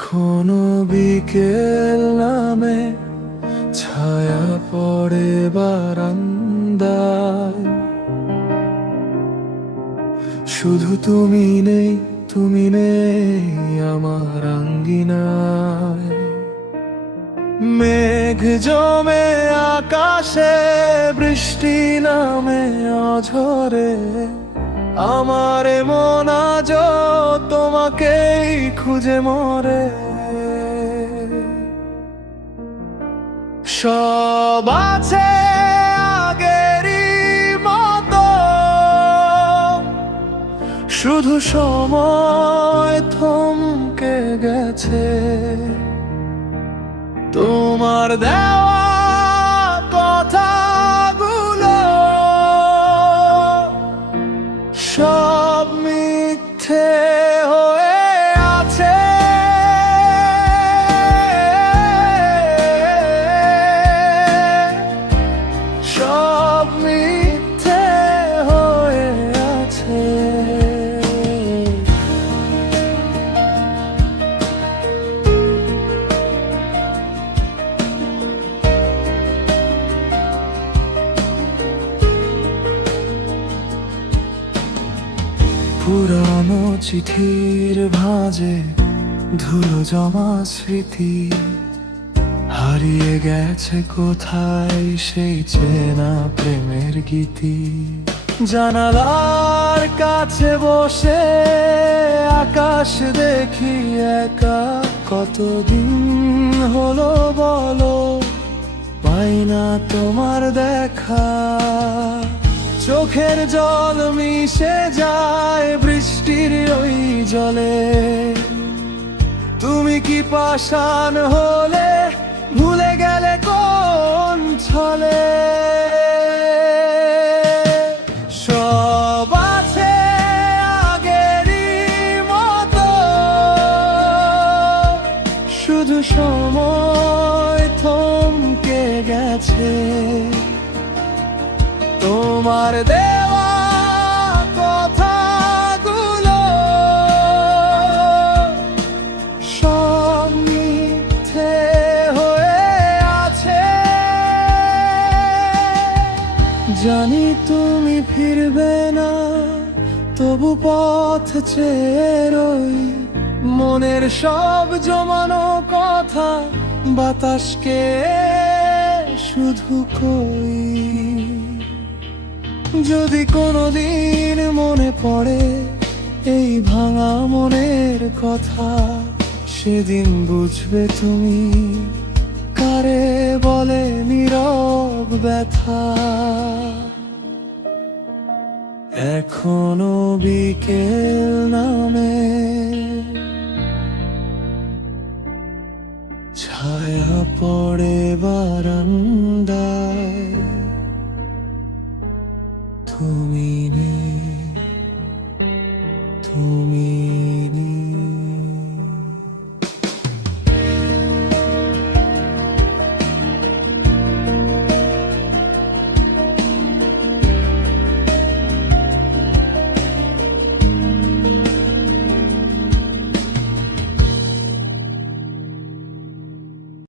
এখনো বিকেল নামে ছায়া পড়ে বারান্দায়, শুধু তুমি নেই, তুমি নেই আমার আঙ্গিনায়। মেঘ জমে আকাশে, বৃষ্টি নামে অঝরে, আমার মন আজ তোমাকেই খুঁজে মরে। সব আছে আগেরই মতো, শুধু সময় থমকে গেছে। তোমার দেওয়া কথাগুলো সব মিথ্যে হয়ে আছে। সব মিথ্যে হয়ে আছে। পুরানো চিঠির ভাঁজে ধুলো জমা স্মৃতি, হারিয়ে গেছে কোথায় সেই চেনা প্রেমের গীতি। জানালার কাছে বসে আকাশ দেখি একা, কতদিন হলো বলো পাই না তোমার দেখা। চোখের জল মিশে যায় বৃষ্টির ওই জলে, তুমি কি পাষাণ হলে ভুলে গেলে কোন ছলে। সব আছে আগেরই মতো, শুধু সময় থমকে গেছে। তোমার দেওয়া কথাগুলো সব মিথ্যে হয়ে আছে। জানি তুমি ফিরবে না, তবু পথ চেয়ে রই। মনের সব জমানো কথা বাতাসকে শুধু কই। যদি কোনোদিন মনে পড়ে এই ভাঙা মনের কথা, সেদিন বুঝবে তুমি কারে বলে নীরব ব্যথা। এখনো বিকেল নামে ছায়া পড়ে বারান্দায়,